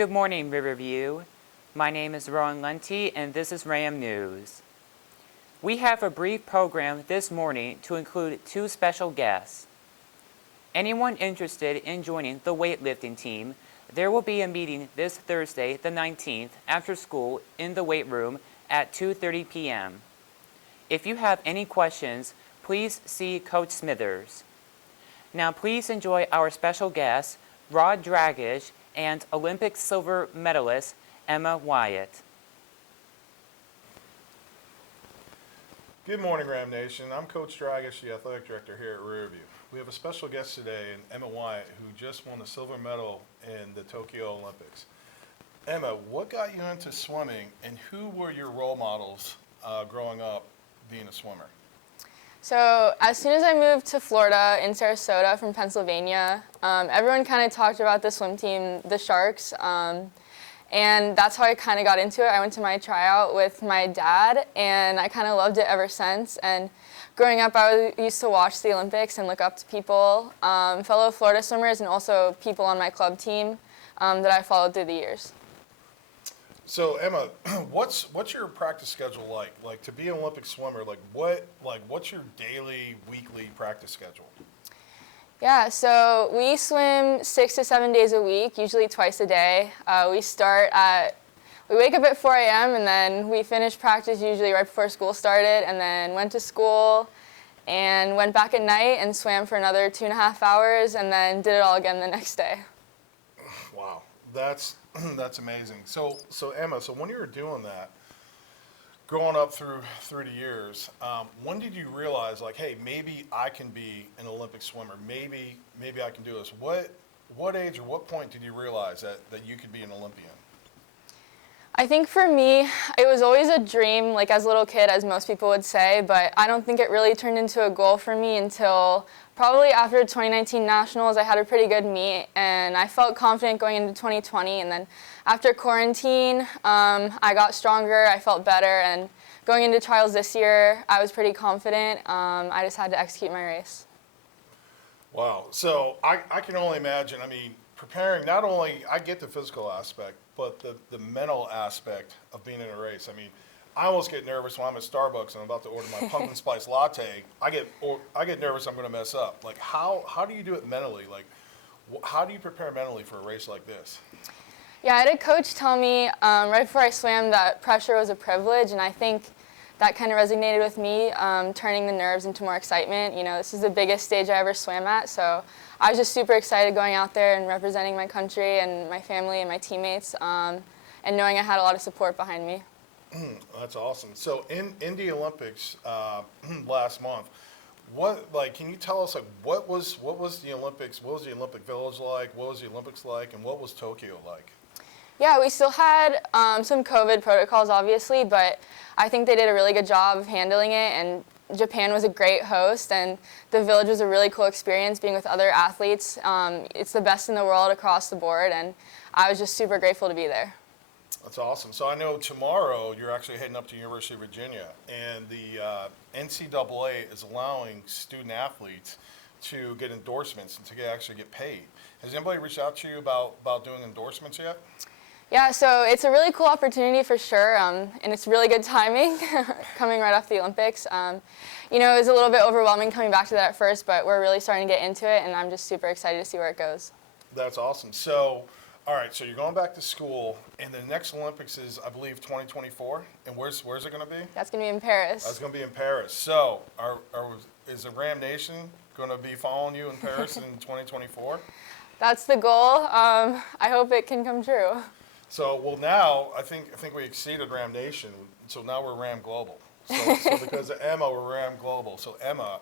Good morning, Riverview. My name is Rowan Lunty, and this is Ram News. We have a brief program this morning to include two special guests. Anyone interested in joining the weightlifting team, there will be a meeting this Thursday, the 19th, after school in the weight room at 2:30 p.m. If you have any questions, please see Coach Smithers. Now please enjoy our special guests, Rod Dragish and Olympic silver medalist Emma Wyatt. Good morning, Ram Nation. I'm Coach Dragish, the athletic director here at Riverview. We have a special guest today, Emma Wyatt, who just won the silver medal in the Tokyo Olympics. Emma, what got you into swimming, and who were your role models growing up being a swimmer? So as soon as I moved to Florida in Sarasota from Pennsylvania, everyone kind of talked about the swim team, the Sharks, and that's how I kind of got into it. I went to my tryout with my dad, and I kind of loved it ever since. And growing up, I used to watch the Olympics and look up to people, fellow Florida swimmers, and also people on my club team that I followed through the years. So Emma, what's your practice schedule like? Like to be an Olympic swimmer, what's your daily, weekly practice schedule? Yeah, so we swim 6 to 7 days a week, usually twice a day. We wake up at 4 a.m. and then we finish practice usually right before school started, and then went to school and went back at night and swam for another 2.5 hours, and then did it all again the next day. Wow, that's amazing. So Emma, so when you were doing that, growing up through the years, when did you realize, like, hey, maybe I can be an Olympic swimmer? Maybe I can do this. What age or what point did you realize that you could be an Olympian? I think for me, it was always a dream, like as a little kid, as most people would say, but I don't think it really turned into a goal for me until probably after 2019 Nationals. I had a pretty good meet, and I felt confident going into 2020, and then after quarantine, I got stronger, I felt better, and going into trials this year, I was pretty confident. I just had to execute my race. Wow. So I can only imagine, I mean, preparing, not only, I get the physical aspect, but the mental aspect of being in a race. I mean, I almost get nervous when I'm at Starbucks and I'm about to order my pumpkin spice latte. I get nervous I'm going to mess up. Like, how do you do it mentally? Like, how do you prepare mentally for a race like this? Yeah, I had a coach tell me right before I swam that pressure was a privilege, and I think that kind of resonated with me, turning the nerves into more excitement. You know, this is the biggest stage I ever swam at, so I was just super excited going out there and representing my country and my family and my teammates, and knowing I had a lot of support behind me. That's awesome. So in the Olympics last month, can you tell us, like, what was the Olympics? What was the Olympic Village like? What was the Olympics like? And what was Tokyo like? Yeah, we still had some COVID protocols, obviously, but I think they did a really good job of handling it, and Japan was a great host, and the Village was a really cool experience being with other athletes. It's the best in the world across the board, and I was just super grateful to be there. That's awesome. So I know tomorrow you're actually heading up to University of Virginia, and the NCAA is allowing student athletes to get endorsements and to actually get paid. Has anybody reached out to you about doing endorsements yet? Yeah, so it's a really cool opportunity for sure, and it's really good timing coming right off the Olympics. You know, it was a little bit overwhelming coming back to that at first, but we're really starting to get into it, and I'm just super excited to see where it goes. That's awesome. So, all right, so you're going back to school, and the next Olympics is, I believe, 2024, and where's it going to be? That's going to be in Paris. That's going to be in Paris. So, is the Ram Nation going to be following you in Paris in 2024? That's the goal. I hope it can come true. So, well, now I think we exceeded Ram Nation. So now we're Ram Global. So because of Emma, we're Ram Global. So Emma,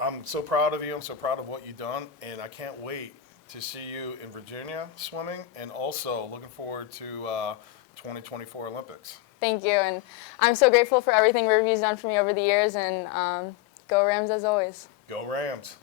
I'm so proud of you. I'm so proud of what you've done, and I can't wait to see you in Virginia swimming, and also looking forward to 2024 Olympics. Thank you, and I'm so grateful for everything Riverview's done for me over the years, and go Rams as always. Go Rams.